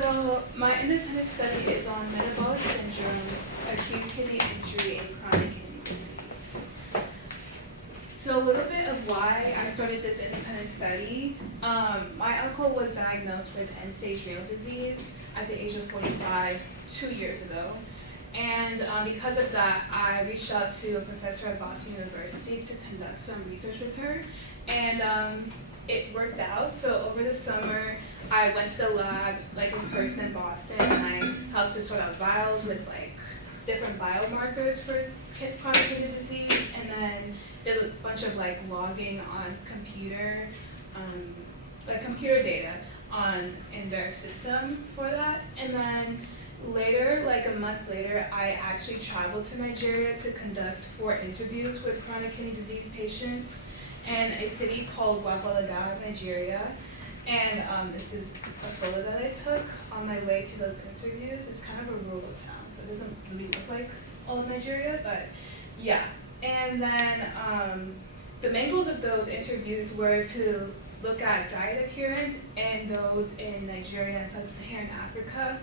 So my independent study is on metabolic syndrome, acute kidney injury, and chronic kidney disease. So a little bit of why I started this independent study. My uncle was diagnosed with end-stage renal disease at the age of 45 2 years ago. And because of that, I reached out to a professor at Boston University to conduct some research with her. And it worked out. So over the summer, I went to the lab, like in person in Boston, and I helped to sort out vials with like different biomarkers for chronic kidney disease, and then did a bunch of like logging on computer data in their system for that. And then later, like a month later, I actually traveled to Nigeria to conduct 4 interviews with chronic kidney disease patients in a city called Gwagwalada, Nigeria. And this is a photo that I took on my way to those interviews. It's kind of a rural town, so it doesn't really look like all of Nigeria, but yeah. And then the main goals of those interviews were to look at diet adherence in those in Nigeria and sub-Saharan Africa,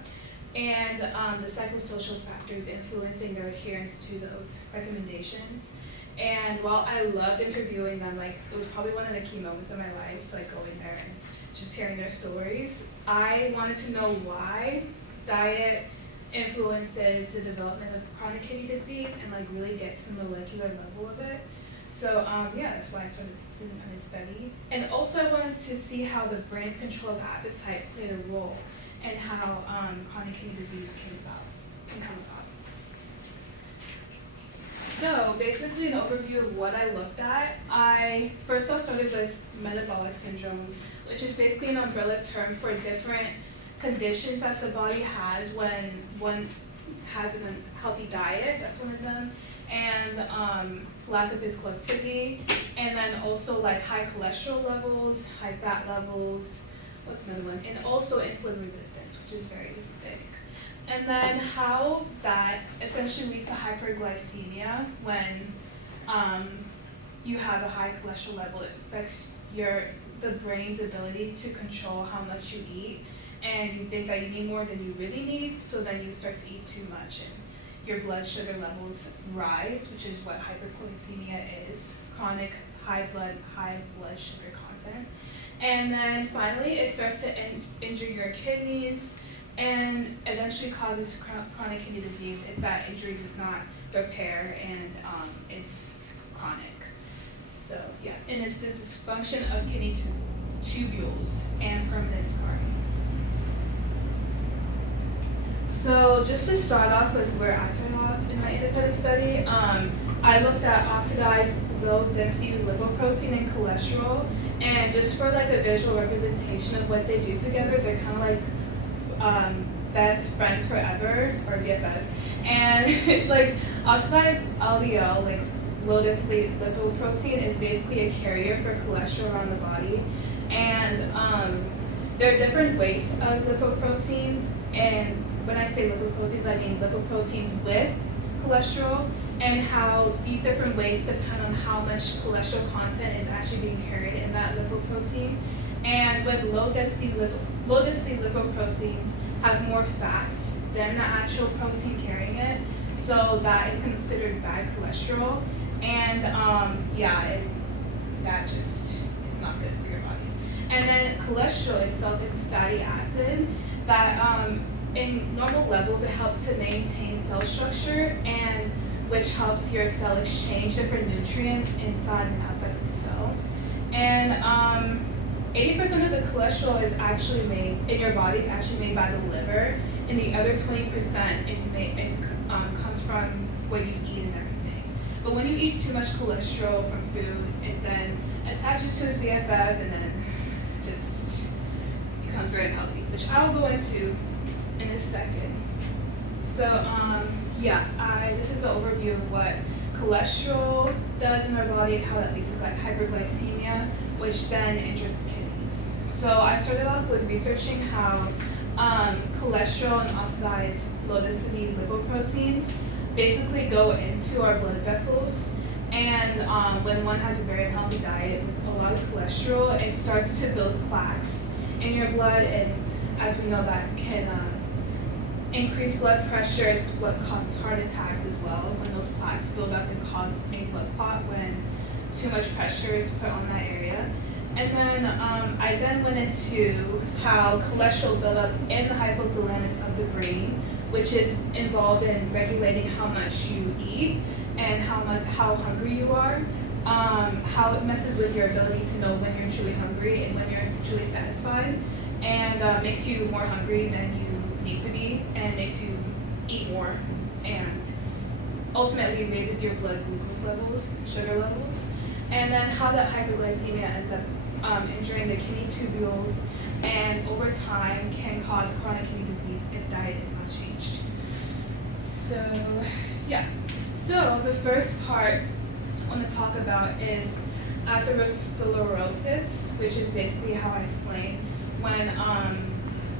and the psychosocial factors influencing their adherence to those recommendations. And while I loved interviewing them, like it was probably one of the key moments of my life, like going there and just hearing their stories, I wanted to know why diet influences the development of chronic kidney disease and like really get to the molecular level of it. So yeah, that's why I started this independent study. And also I wanted to see how the brain's control of appetite played a role in how chronic kidney disease can come about. So basically an overview of what I looked at. I started with metabolic syndrome, which is basically an umbrella term for different conditions that the body has when one has an unhealthy diet. That's one of them. And lack of physical activity. And then also like high cholesterol levels, high fat levels. What's another one? And also insulin resistance, which is very big. And then how that essentially leads to hyperglycemia when you have a high cholesterol level. It affects the brain's ability to control how much you eat, and you think that you need more than you really need, so then you start to eat too much and your blood sugar levels rise, which is what hyperglycemia is, chronic high blood sugar content. And then finally it starts to injure your kidneys and eventually causes chronic kidney disease if that injury does not repair and it's chronic. So yeah, and it's the dysfunction of kidney tubules and permanent scarring. So just to start off with where I started off in my independent study, I looked at oxidized low-density lipoprotein and cholesterol, and just for like a visual representation of what they do together, they're kind of like best friends forever, or BFFs. And like oxidized LDL, like low-density lipoprotein, is basically a carrier for cholesterol around the body, and there are different weights of lipoproteins, and when I say lipoproteins, I mean lipoproteins with cholesterol, and how these different weights depend on how much cholesterol content is actually being carried in that lipoprotein. And with low-density lipoproteins have more fats than the actual protein carrying it, so that is considered bad cholesterol. And that just is not good for your body. And then cholesterol itself is a fatty acid that in normal levels it helps to maintain cell structure, and which helps your cell exchange different nutrients inside and outside of the cell. And 80% of the cholesterol is actually made in your body is actually made by the liver, and the other 20% comes from what you eat and everything. But when you eat too much cholesterol from food, it then attaches to its BFF and then just becomes very unhealthy, which I will go into in a second. So this is an overview of what cholesterol does in our body and how that leads to like hyperglycemia, which then injures the kidneys. So I started off with researching how cholesterol and oxidized low-density lipoproteins basically go into our blood vessels, and when one has a very unhealthy diet with a lot of cholesterol, it starts to build plaques in your blood, and as we know, that can increase blood pressure. It's what causes heart attacks as well, when those plaques build up and cause a blood clot when too much pressure is put on that area. And then I then went into how cholesterol buildup in the hypothalamus of the brain, which is involved in regulating how much you eat and how hungry you are, how it messes with your ability to know when you're truly hungry and when you're truly satisfied, and makes you more hungry than you need to be, and makes you eat more, and ultimately raises your blood glucose levels, sugar levels, and then how that hyperglycemia ends up injuring the kidney tubules, and over time can cause chronic kidney disease if diet is not changed. So, yeah. So the first part I want to talk about is atherosclerosis, which is basically how I explain when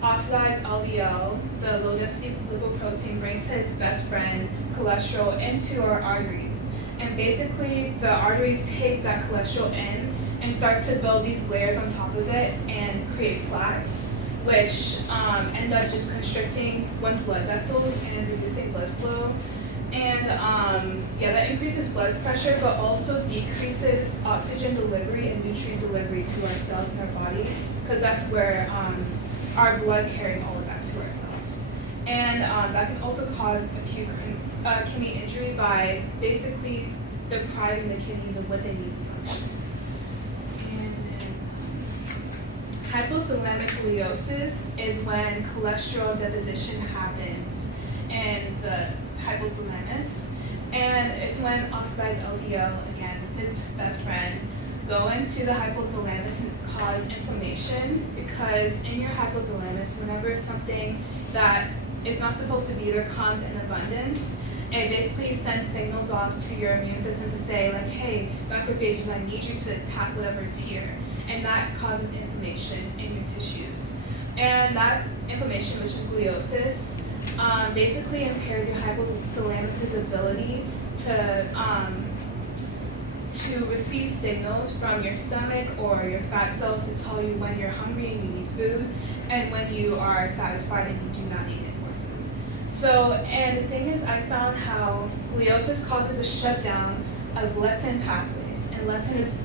oxidized LDL, the low-density lipoprotein, brings its best friend, cholesterol, into our arteries. And basically, the arteries take that cholesterol in and start to build these layers on top of it and create plaques, which end up just constricting one's blood vessels and reducing blood flow. And yeah, that increases blood pressure, but also decreases oxygen delivery and nutrient delivery to our cells in our body, because that's where our blood carries all of that to our cells. And that can also cause acute kidney injury by basically depriving the kidneys of what they need to function. Hypothalamic ileosis is when cholesterol deposition happens in the hypothalamus, and it's when oxidized LDL, again with his best friend, go into the hypothalamus and cause inflammation, because in your hypothalamus, whenever something that is not supposed to be there comes in abundance, it basically sends signals off to your immune system to say, like, hey, macrophages, I need you to attack whatever's here. And that causes inflammation in your tissues. And that inflammation, which is gliosis, basically impairs your hypothalamus's ability to receive signals from your stomach or your fat cells to tell you when you're hungry and you need food, and when you are satisfied and you do not need any more food. So, and the thing is, I found how gliosis causes a shutdown of leptin pathways, and leptin is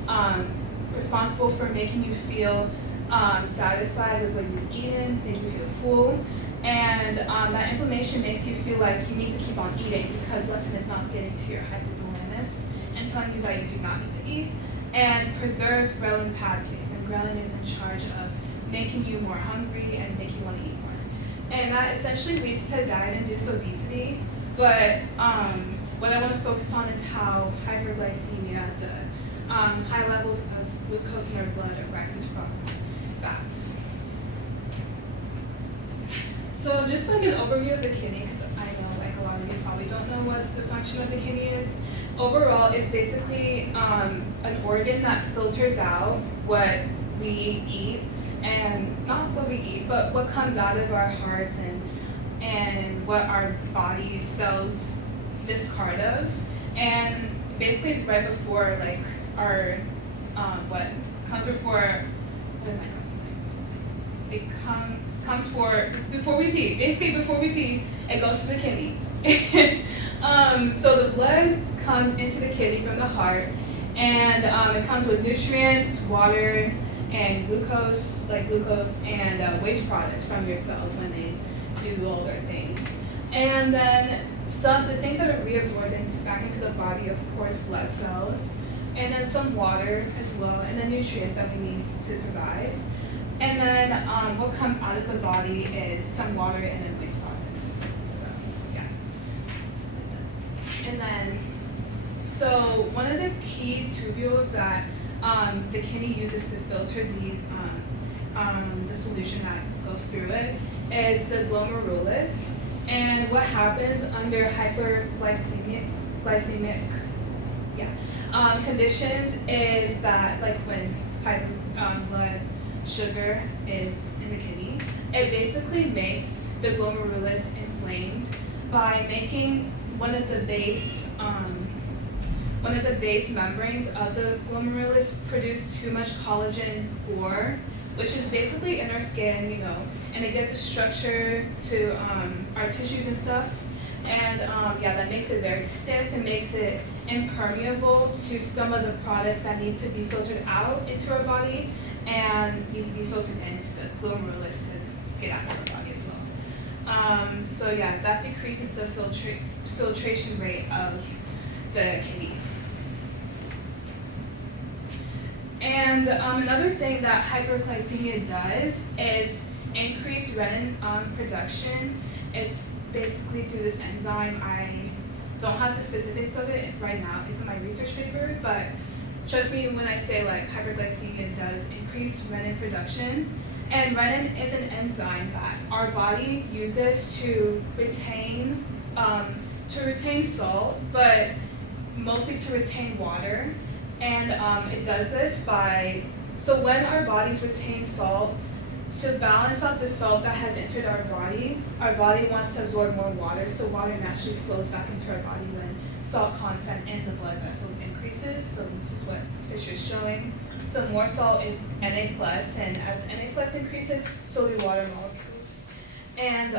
responsible for making you feel satisfied with what you've eaten, make you feel full, and that inflammation makes you feel like you need to keep on eating because leptin is not getting to your hypothalamus and telling you that you do not need to eat, and preserves ghrelin pathways, and ghrelin is in charge of making you more hungry and make you want to eat more. And that essentially leads to diet-induced obesity, but what I want to focus on is how hyperglycemia, the high levels of glucose in our blood, arises from fats. So just like an overview of the kidney, because I know like a lot of you probably don't know what the function of the kidney is. Overall, it's basically an organ that filters out what we eat, and not what we eat, but what comes out of our hearts and what our body cells discard of. And basically it's right before like our what comes before, what am I talking about? It comes for before we pee. Basically before we pee, it goes to the kidney. So the blood comes into the kidney from the heart, and it comes with nutrients, water, and glucose, and waste products from your cells when they do all their things. And then the things that are reabsorbed back into the body, of course, blood cells, and then some water as well, and then nutrients that we need to survive. And then what comes out of the body is some water and then waste products. So, yeah, that's what it does. And then, so one of the key tubules that the kidney uses to filter these, the solution that goes through it, is the glomerulus. And what happens under hyperglycemic conditions is that, like when blood sugar is in the kidney, it basically makes the glomerulus inflamed by making one of the base membranes of the glomerulus produce too much collagen 4, which is basically in our skin, and it gives a structure to our tissues and stuff. And that makes it very stiff and makes it impermeable to some of the products that need to be filtered out into our body and need to be filtered into the glomerulus to get out of our body as well. That decreases the filtration rate of the kidney. And another thing that hyperglycemia does is increase renin production. It's basically through this enzyme. I don't have the specifics of it right now. It's in my research paper, but trust me when I say hyperglycemia does increase renin production. And renin is an enzyme that our body uses to retain salt, but mostly to retain water. And it does this so when our bodies retain salt, to balance out the salt that has entered our body wants to absorb more water, so water naturally flows back into our body when salt content in the blood vessels increases. So this is what this picture is showing. So more salt is Na+, and as Na+ increases, so do water molecules. And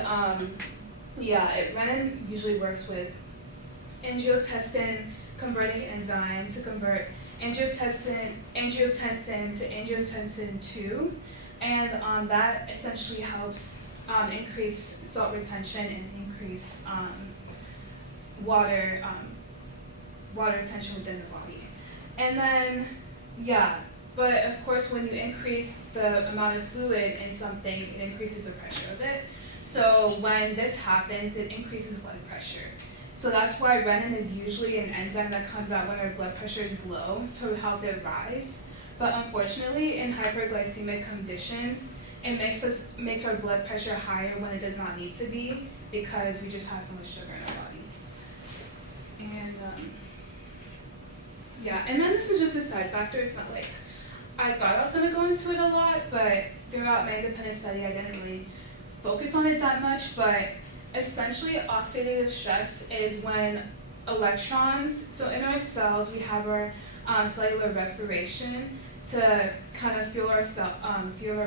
renin usually works with angiotensin converting enzyme to convert angiotensin to angiotensin 2. And that essentially helps increase salt retention and increase water retention within the body. And then, but of course when you increase the amount of fluid in something, it increases the pressure of it. So when this happens, it increases blood pressure. So that's why renin is usually an enzyme that comes out when our blood pressure is low to help it rise. But unfortunately, in hyperglycemic conditions, it makes our blood pressure higher when it does not need to be, because we just have so much sugar in our body. And and then this is just a side factor. It's not like I thought I was going to go into it a lot, but throughout my independent study, I didn't really focus on it that much. But essentially, oxidative stress is when electrons, so in our cells, we have our cellular respiration to kind of fuel our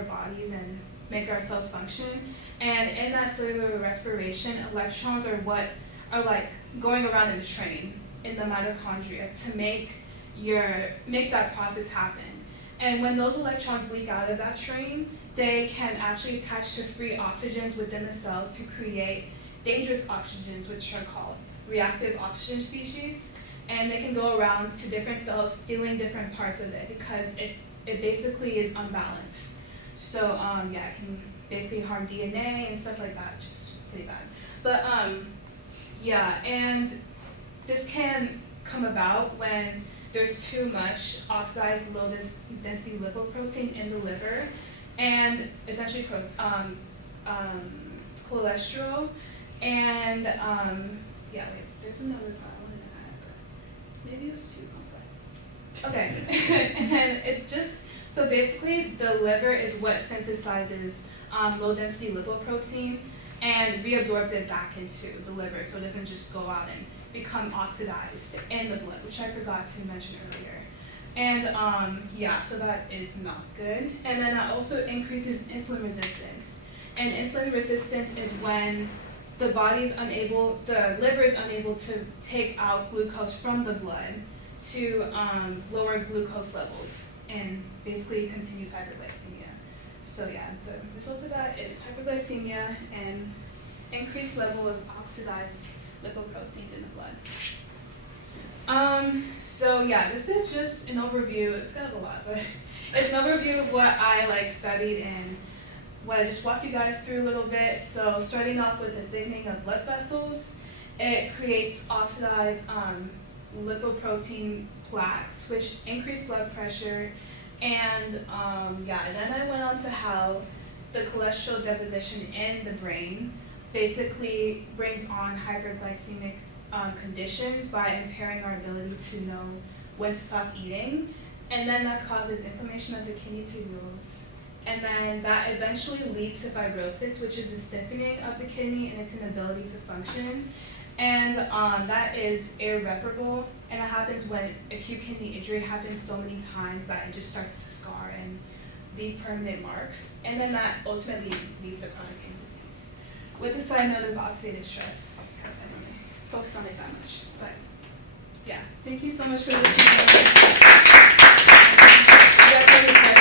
bodies and make our cells function. And in that cellular respiration, electrons are what are like going around in a train in the mitochondria to make that process happen. And when those electrons leak out of that train, they can actually attach to free oxygens within the cells to create dangerous oxygens, which are called reactive oxygen species. And they can go around to different cells, stealing different parts of it because it basically is unbalanced. So it can basically harm DNA and stuff like that, which is pretty bad. But and this can come about when there's too much oxidized low density lipoprotein in the liver, and essentially cholesterol, and there's another part I wanted to add, but maybe it was too complex. Okay, and so basically the liver is what synthesizes low density lipoprotein and reabsorbs it back into the liver, so it doesn't just go out and become oxidized in the blood, which I forgot to mention earlier. And so that is not good. And then that also increases insulin resistance. And insulin resistance is when the liver is unable to take out glucose from the blood to lower glucose levels and basically continues hyperglycemia. So the result of that is hyperglycemia and increased level of oxidized lipoproteins in the blood. This is just an overview. It's kind of a lot, but it's an overview of what I studied and what I just walked you guys through a little bit. So starting off with the thickening of blood vessels, it creates oxidized lipoprotein plaques, which increase blood pressure. And then I went on to how the cholesterol deposition in the brain basically brings on hyperglycemic conditions by impairing our ability to know when to stop eating. And then that causes inflammation of the kidney tubules. And then that eventually leads to fibrosis, which is the stiffening of the kidney and its inability to function. And that is irreparable. And it happens when acute kidney injury happens so many times that it just starts to scar and leave permanent marks, and then that ultimately leads to chronic kidney disease. With the side note of oxidative stress, because I don't really focus on it that much. But yeah, thank you so much for listening.